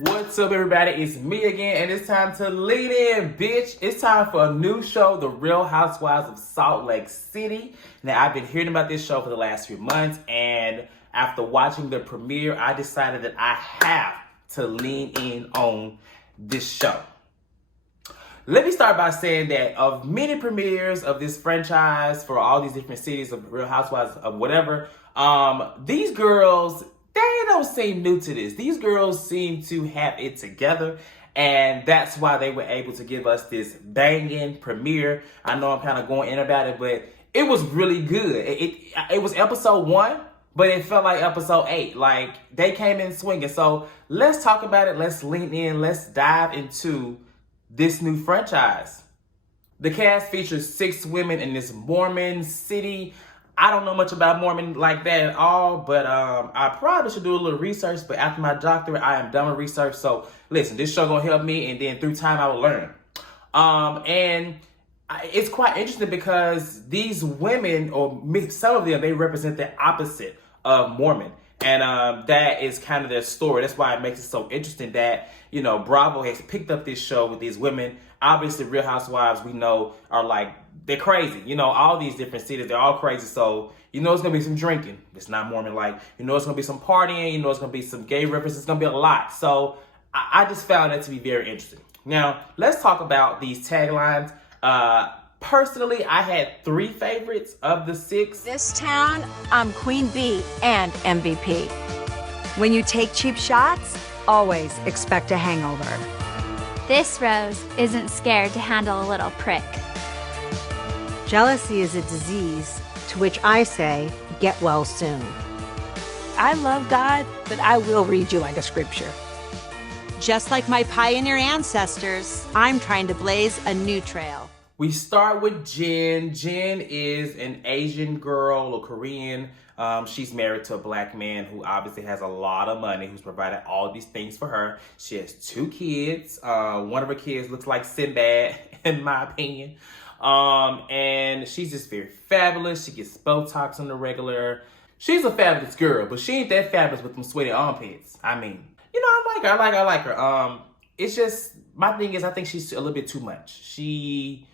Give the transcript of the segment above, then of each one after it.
What's up, everybody? It's me again, and it's time to lean in, bitch. It's time for a new show, The Real Housewives of Salt Lake City. Now, I've been hearing about this show for the last few months, and after watching the premiere, I decided that I have to lean in on this show. Let me start by saying that of many premieres of this franchise for all these different cities of Real Housewives of whatever, these girls, they don't seem new to this. These girls seem to have it together, and that's why they were able to give us this banging premiere. I know I'm kind of going in about it, but it was really good. It was episode 1, but it felt like episode 8. Like, they came in swinging. So let's talk about it. Let's lean in. Let's dive into this new franchise. The cast features 6 women in this Mormon city. I don't know much about Mormon like that at all, but I probably should do a little research. But after my doctorate, I am done with research. So listen, this show gonna help me, and then through time I will learn. It's quite interesting because these women, or some of them, they represent the opposite of Mormon. And that is kind of their story. That's why it makes it so interesting that, you know, Bravo has picked up this show with these women. Obviously, Real Housewives, we know, are like, they're crazy. You know, all these different cities, they're all crazy. So, you know, it's going to be some drinking. It's not Mormon-like. You know, it's going to be some partying. You know, it's going to be some gay references. It's going to be a lot. So, I just found that to be very interesting. Now, let's talk about these taglines. Personally, I had 3 favorites of the 6. This town, I'm Queen Bee and MVP. When you take cheap shots, always expect a hangover. This Rose isn't scared to handle a little prick. Jealousy is a disease, to which I say, get well soon. I love God, but I will read you like a scripture. Just like my pioneer ancestors, I'm trying to blaze a new trail. We start with Jen. Jen is an Asian girl or Korean. She's married to a black man who obviously has a lot of money, who's provided all these things for her. She has 2 kids. One of her kids looks like Sinbad, in my opinion. And she's just very fabulous. She gets Botox on the regular. She's a fabulous girl, but she ain't that fabulous with them sweaty armpits. I mean, you know, I like her. It's just, my thing is, I think she's a little bit too much. She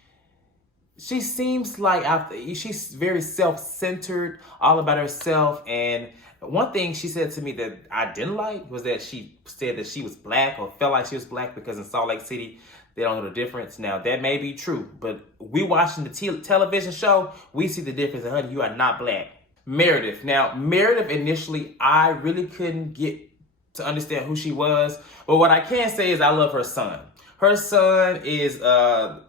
seems like she's very self-centered, all about herself. And one thing she said to me that I didn't like was that she said that she was black, or felt like she was black, because in Salt Lake City, they don't know the difference. Now, that may be true, but we watching the television show, we see the difference. And honey, you are not black. Meredith. Now, Meredith, initially, I really couldn't get to understand who she was. But what I can say is I love her son. Her son is the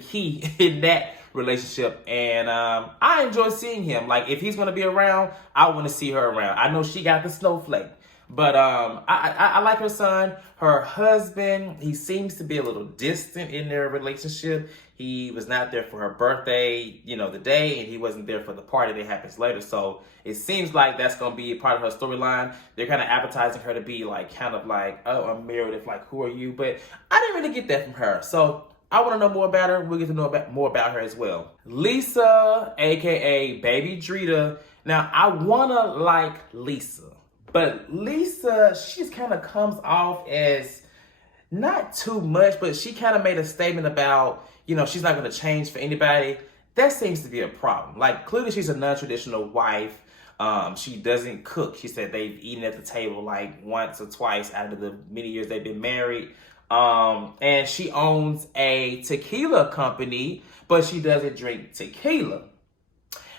key in that relationship, and I enjoy seeing him. Like, if he's gonna be around, I want to see her around. I know she got the snowflake, but I like her son. Her husband, he seems to be a little distant in their relationship. He was not there for her birthday, you know, the day, and he wasn't there for the party that happens later. So it seems like that's going to be a part of her storyline. They're kind of advertising her to be like, kind of like, oh, I'm Meredith, like, who are you? But I didn't really get that from her. So I want to know more about her. We'll get to know more about her as well. Lisa, a.k.a. Baby Drita. Now, I want to like Lisa, but Lisa, she just kind of comes off as not too much, but she kind of made a statement about, you know, she's not going to change for anybody. That seems to be a problem. Like, clearly she's a non-traditional wife. She doesn't cook. She said they've eaten at the table like once or twice out of the many years they've been married. And she owns a tequila company, but she doesn't drink tequila.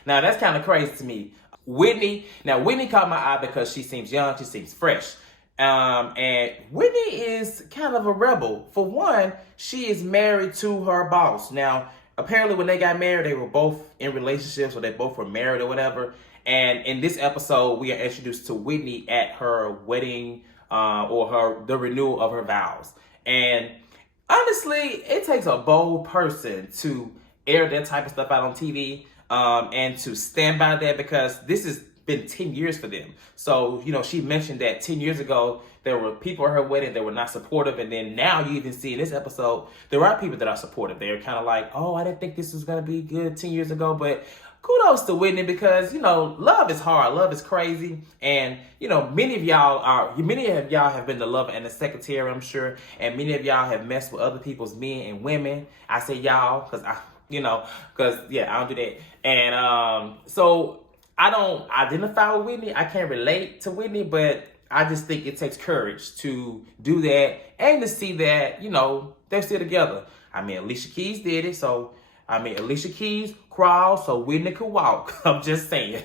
Now, that's kind of crazy to me. Whitney caught my eye because she seems young. She seems fresh. And Whitney is kind of a rebel. For one, she is married to her boss. Now, apparently when they got married, they were both in relationships, or they both were married or whatever. And in this episode, we are introduced to Whitney at her wedding, or the renewal of her vows. And honestly, it takes a bold person to air that type of stuff out on TV, and to stand by that, because this has been 10 years for them. So, you know, she mentioned that 10 years ago, there were people at her wedding that were not supportive. And then now you even see in this episode, there are people that are supportive. They're kind of like, oh, I didn't think this was going to be good 10 years ago. But kudos to Whitney because, love is hard. Love is crazy. And, many of y'all have been the lover and the secretary, I'm sure. And many of y'all have messed with other people's men and women. I say y'all because I don't do that. And so I don't identify with Whitney. I can't relate to Whitney, but I just think it takes courage to do that and to see that, they're still together. I mean, Alicia Keys did it. So, Alicia Keys crawled so Whitney could walk. I'm just saying.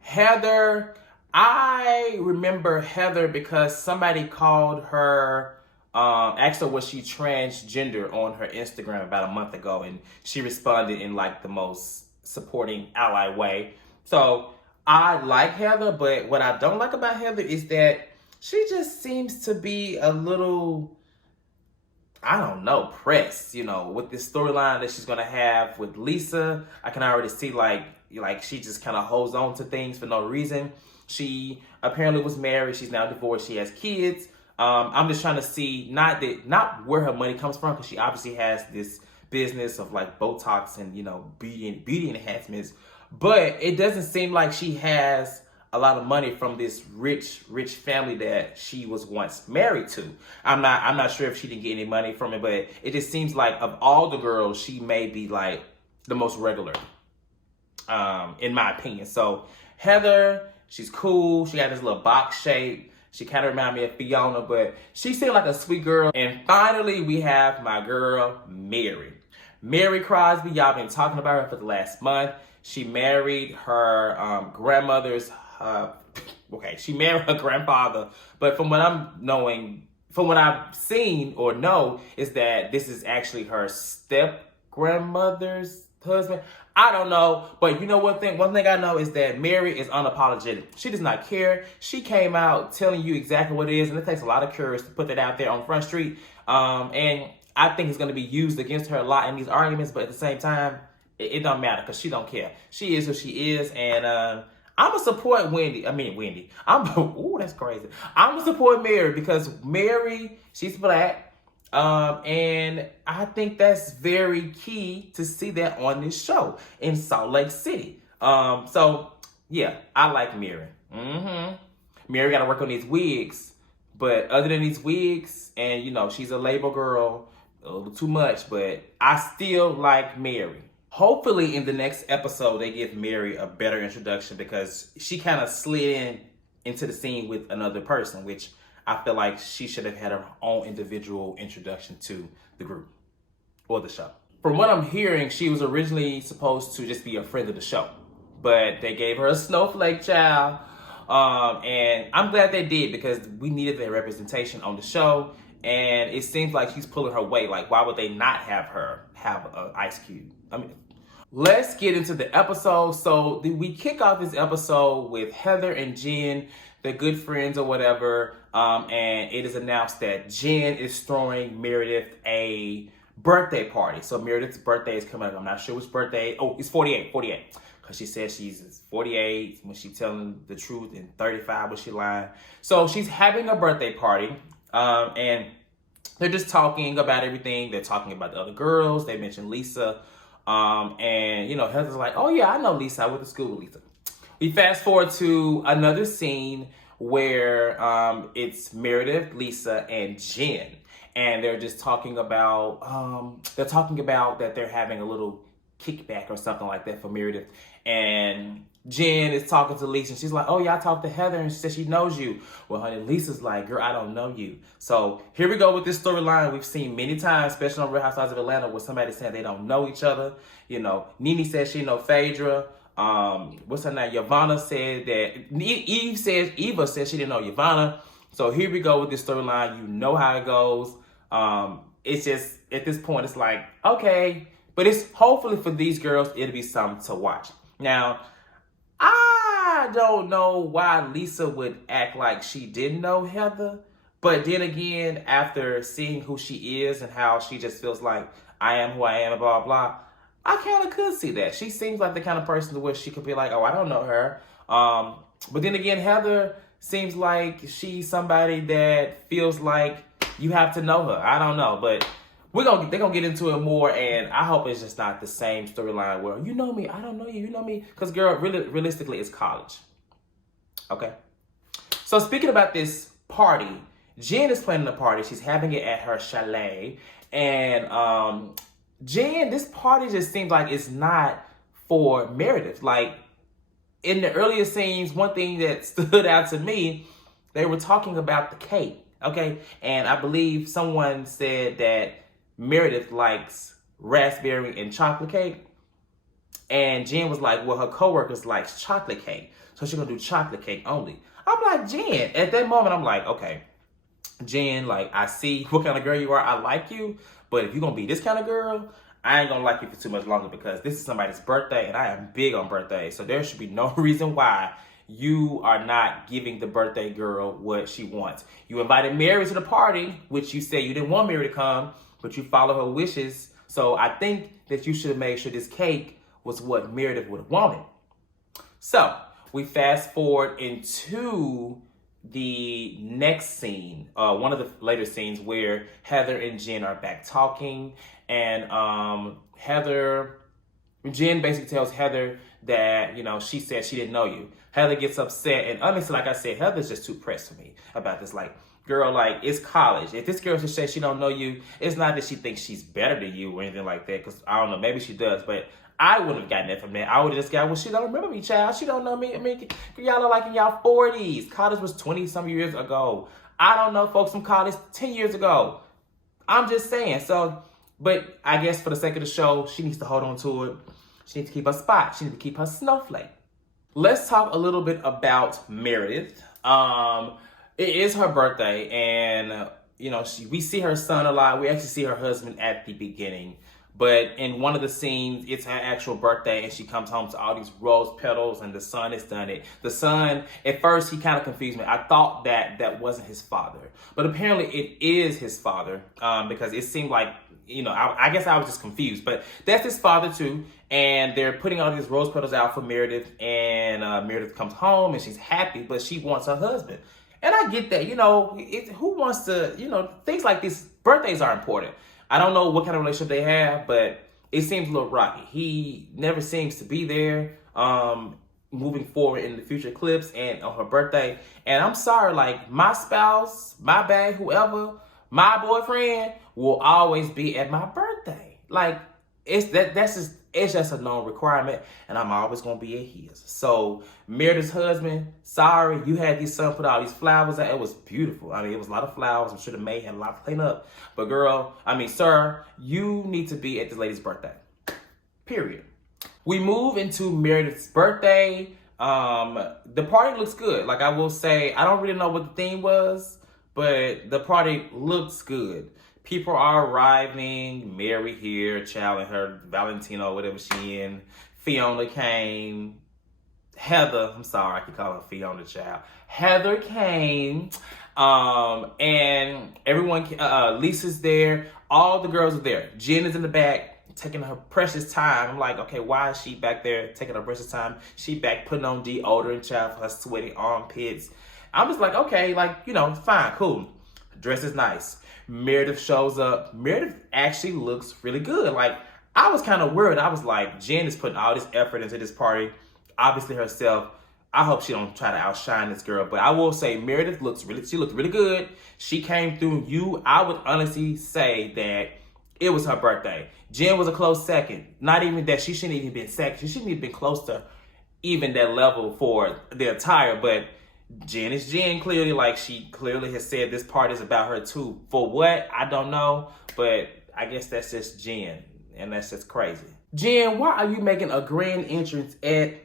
Heather, I remember Heather because somebody called her, asked her was she transgender on her Instagram about a month ago. And she responded in like the most supporting ally way. So I like Heather, but what I don't like about Heather is that she just seems to be a little, I don't know, pressed, with this storyline that she's going to have with Lisa. I can already see like she just kind of holds on to things for no reason. She apparently was married. She's now divorced. She has kids. I'm just trying to see not where her money comes from, because she obviously has this business of like Botox and, beauty enhancements. But it doesn't seem like she has a lot of money from this rich family that she was once married to. I'm not sure if she didn't get any money from it, but it just seems like of all the girls, she may be like the most regular, in my opinion. So Heather, she's cool. She got this little box shape. She kind of reminded me of Fiona, but she seemed like a sweet girl. And finally, we have my girl, Mary. Mary Crosby, y'all been talking about her for the last month. She married her grandmother's, she married her grandfather. But from what I've seen or know, is that this is actually her step-grandmother's husband. I don't know. But one thing I know is that Mary is unapologetic. She does not care. She came out telling you exactly what it is. And it takes a lot of courage to put that out there on Front Street. And I think it's going to be used against her a lot in these arguments. But at the same time, it don't matter because she don't care. She is who she is, and I'm gonna support Wendy. That's crazy. I'm gonna support Mary because Mary, she's black, and I think that's very key to see that on this show in Salt Lake City. So yeah, I like Mary. Mary got to work on these wigs, but other than these wigs, and she's a label girl, a little too much, but I still like Mary. Hopefully in the next episode, they give Mary a better introduction because she kind of slid into the scene with another person, which I feel like she should have had her own individual introduction to the group or the show. From what I'm hearing, she was originally supposed to just be a friend of the show, but they gave her a snowflake child. And I'm glad they did because we needed that representation on the show. And it seems like she's pulling her weight. Like, why would they not have her have an Ice Cube? Let's get into the episode. So we kick off this episode with Heather and Jen, they're good friends or whatever. And it is announced that Jen is throwing Meredith a birthday party. So Meredith's birthday is coming up. I'm not sure which birthday. Oh, it's 48. Because she says she's 48 when she's telling the truth and 35 when she lying. So she's having a birthday party. And they're just talking about everything. They're talking about the other girls. They mentioned Lisa. And Heather's like, oh yeah, I know Lisa. I went to school with Lisa. We fast forward to another scene where it's Meredith, Lisa, and Jen. And they're just talking about, that they're having a little kickback or something like that for Meredith. And Jen is talking to Lisa, and she's like, oh yeah, I talked to Heather, and she said she knows you. Well, honey, Lisa's like, girl, I don't know you. So here we go with this storyline we've seen many times, especially on Real Housewives of Atlanta, where somebody's saying they don't know each other. Nene says she know Phaedra. What's her name? Yvonne said that, Eva said she didn't know Yvonne. So here we go with this storyline. You know how it goes. It's just, at this point, it's like, okay. But it's hopefully for these girls, it'll be something to watch. Now, I don't know why Lisa would act like she didn't know Heather. But then again, after seeing who she is and how she just feels like, I am who I am and blah, blah, I kind of could see that. She seems like the kind of person to where she could be like, oh, I don't know her. But then again, Heather seems like she's somebody that feels like you have to know her. I don't know. But they're gonna get into it more, and I hope it's just not the same storyline where you know me, I don't know you, you know me. Because girl, really, realistically, it's college. Okay. So speaking about this party, Jen is planning a party. She's having it at her chalet, and Jen, this party just seems like it's not for Meredith. Like in the earlier scenes, one thing that stood out to me, they were talking about the cake. Okay, and I believe someone said that Meredith likes raspberry and chocolate cake. And Jen was like, well, her coworkers likes chocolate cake. So she's going to do chocolate cake only. I'm like, Jen, at that moment, I'm like, okay, Jen, like, I see what kind of girl you are. I like you. But if you're going to be this kind of girl, I ain't going to like you for too much longer because this is somebody's birthday and I am big on birthdays. So there should be no reason why you are not giving the birthday girl what she wants. You invited Mary to the party, which you said you didn't want Mary to come, but you follow her wishes. So I think that you should have made sure this cake was what Meredith would have wanted. So we fast forward into the next scene, one of the later scenes where Heather and Jen are back talking, and Jen basically tells Heather that, you know, she said she didn't know you. Heather gets upset, and honestly, like I said, Heather's just too pressed for me about this. Like, girl, like, it's college. If this girl just says she don't know you, it's not that she thinks she's better than you or anything like that, because I don't know, maybe she does, but I wouldn't have gotten that from that. I would have just got, well, she don't remember me, child. She don't know me. I mean, y'all are like in y'all 40s. College was 20-some years ago. I don't know folks from college 10 years ago. I'm just saying. So, but I guess for the sake of the show, she needs to hold on to it. She needs to keep her spot. She needs to keep her snowflake. Let's talk a little bit about Meredith. It is her birthday, and you know, we see her son a lot. We actually see her husband at the beginning. But in one of the scenes, it's her actual birthday, and she comes home to all these rose petals, and the son has done it. The son, at first, he kind of confused me. I thought that wasn't his father. But apparently, it is his father, because it seemed like, you know, I guess I was just confused. But that's his father, too. And they're putting all these rose petals out for Meredith, and Meredith comes home, and she's happy, but she wants her husband. And I get that, you know, who wants to, you know, things like this, birthdays are important. I don't know what kind of relationship they have, but it seems a little rocky. He never seems to be there moving forward in the future clips and on her birthday. And I'm sorry, like, my spouse, my bae, whoever, my boyfriend will always be at my birthday. Like, it's just a known requirement, and I'm always gonna be at his. So Meredith's husband, sorry, you had your son put all these flowers out. It was beautiful. I mean, it was a lot of flowers. I'm sure the maid had a lot to clean up. But girl, I mean, sir, you need to be at this lady's birthday. Period. We move into Meredith's birthday. The party looks good. Like, I will say, I don't really know what the theme was, but the party looks good. People are arriving. Mary here, child, and her Valentino, whatever she in. Fiona came. Heather, I'm sorry, I can call her Fiona, child. Heather came. And everyone, Lisa's there. All the girls are there. Jen is in the back, taking her precious time. I'm like, okay, why is she back there taking her precious time? She back putting on deodorant, child, for her sweaty armpits. I'm just like, okay, like, you know, fine, cool. Dress is nice. Meredith shows up. Meredith actually looks really good. Like, I was kind of worried. I was like, Jen is putting all this effort into this party. Obviously herself. I hope she don't try to outshine this girl. But I will say Meredith she looked really good. She came through. I would honestly say that it was her birthday. Jen was a close second. Not even that, she shouldn't even been second. She shouldn't even been close to even that level for the attire. But Jen is Jen, clearly. Like, she clearly has said this part is about her too. For what? I don't know. But I guess that's just Jen. And that's just crazy. Jen, why are you making a grand entrance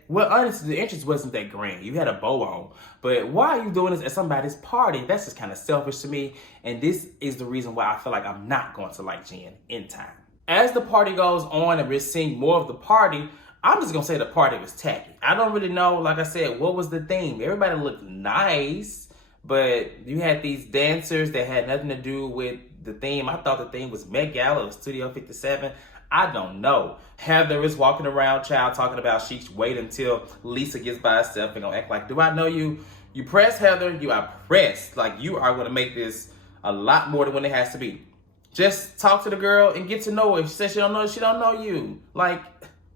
well, honestly, the entrance wasn't that grand. You had a bow on. But why are you doing this at somebody's party? That's just kind of selfish to me. And this is the reason why I feel like I'm not going to like Jen in time. As the party goes on and we're seeing more of the party, I'm just going to say the party was tacky. I don't really know, like I said, what was the theme? Everybody looked nice, but you had these dancers that had nothing to do with the theme. I thought the theme was Met Gala or Studio 57. I don't know. Heather is walking around, child, talking about she wait until Lisa gets by herself and gonna act like, do I know you? You press, Heather. You are pressed. Like, you are going to make this a lot more than what it has to be. Just talk to the girl and get to know her. If she says she don't know you. Like,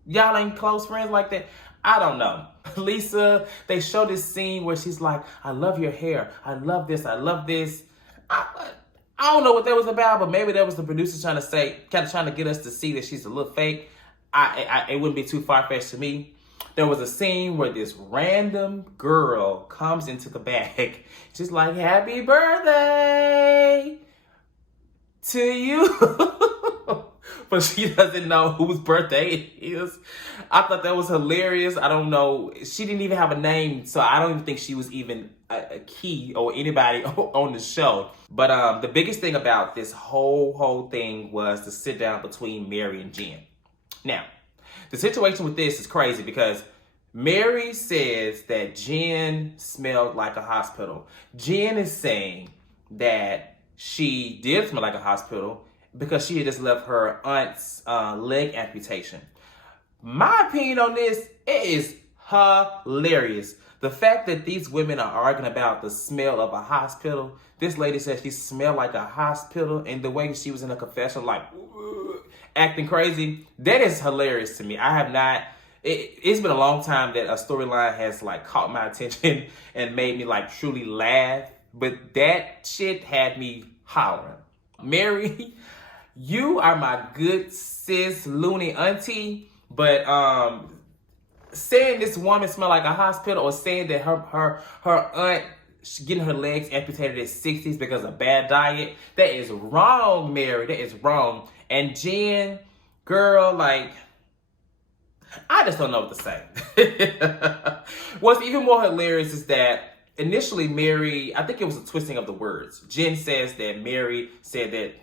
y'all ain't close friends like that. I don't know. Lisa, they show this scene where she's like, I love your hair. I love this. I love this. I don't know what that was about, but maybe that was the producer trying to get us to see that she's a little fake. It wouldn't be too far-fetched to me. There was a scene where this random girl comes into the bag. She's like, happy birthday to you. But she doesn't know whose birthday it is. I thought that was hilarious. I don't know. She didn't even have a name, so I don't even think she was even a key or anybody on the show. But the biggest thing about this whole thing was the sit down between Mary and Jen. Now, the situation with this is crazy because Mary says that Jen smelled like a hospital. Jen is saying that she did smell like a hospital because she had just left her aunt's leg amputation. My opinion on this, it is hilarious. The fact that these women are arguing about the smell of a hospital. This lady said she smelled like a hospital, and the way she was in a confession, like acting crazy, that is hilarious to me. I have not. It's been a long time that a storyline has like caught my attention and made me like truly laugh. But that shit had me hollering. Mary, you are my good sis, loony auntie. But saying this woman smelled like a hospital, or saying that her aunt getting her legs amputated at 60s because of bad diet, that is wrong, Mary. That is wrong. And Jen, girl, like, I just don't know what to say. What's even more hilarious is that initially Mary, I think it was a twisting of the words. Jen says that Mary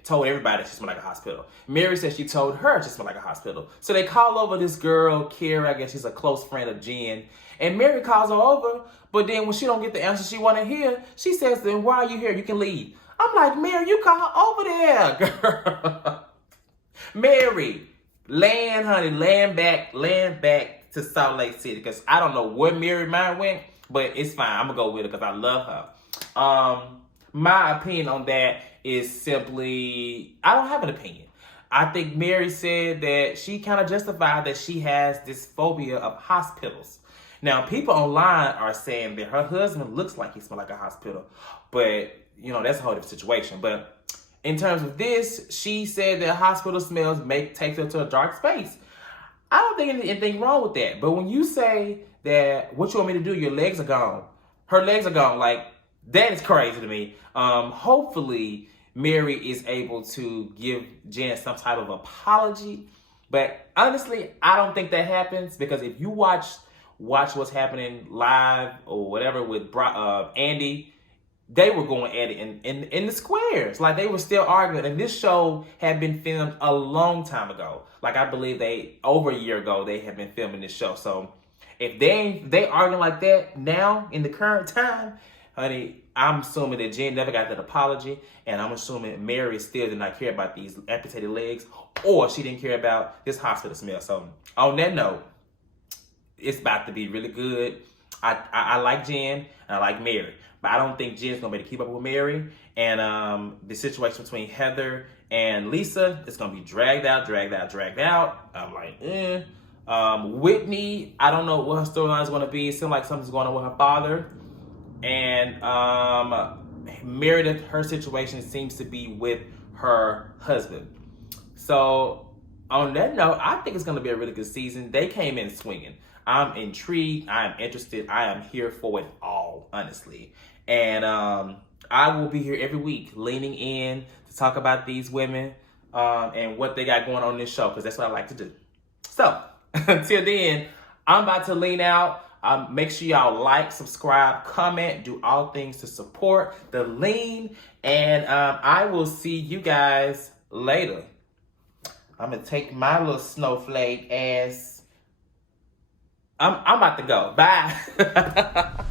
told everybody she smelled like a hospital. Mary says she told her she smelled like a hospital. So they call over this girl, Kara, I guess she's a close friend of Jen. And Mary calls her over, but then when she don't get the answer she want to hear, she says, then why are you here? You can leave. I'm like, Mary, you call her over there, girl. Mary, land back to Salt Lake City, because I don't know where Mary mind went, but it's fine. I'm gonna go with her because I love her. My opinion on that is simply, I don't have an opinion. I think Mary said that she kind of justified that she has this phobia of hospitals. Now, people online are saying that her husband looks like he smells like a hospital, but you know, that's a whole different situation. But in terms of this, she said that hospital smells takes her to a dark space. I don't think anything wrong with that. But when you say that, what you want me to do, your legs are gone, her legs are gone, like, that is crazy to me. Hopefully, Mary is able to give Jen some type of apology. But honestly, I don't think that happens, because if you watch what's happening live or whatever with Andy, they were going at it in the squares. Like, they were still arguing. And this show had been filmed a long time ago. Like, I believe over a year ago, they had been filming this show. So if they arguing like that now in the current time, honey, I'm assuming that Jen never got that apology. And I'm assuming Mary still did not care about these amputated legs, or she didn't care about this hospital smell. So on that note, it's about to be really good. I like Jen and I like Mary, but I don't think Jen's gonna be able to keep up with Mary. And the situation between Heather and Lisa is gonna be dragged out. I'm like, Whitney, I don't know what her storyline is gonna be. It seems like something's going on with her father. And Meredith, her situation seems to be with her husband. So on that note, I think it's gonna be a really good season. They came in swinging. I'm intrigued. I am interested. I am here for it all, honestly. And I will be here every week leaning in to talk about these women and what they got going on in this show, because that's what I like to do. So until then, I'm about to lean out. Make sure y'all like, subscribe, comment, do all things to support the lean. And I will see you guys later. I'm going to take my little snowflake ass. I'm about to go. Bye.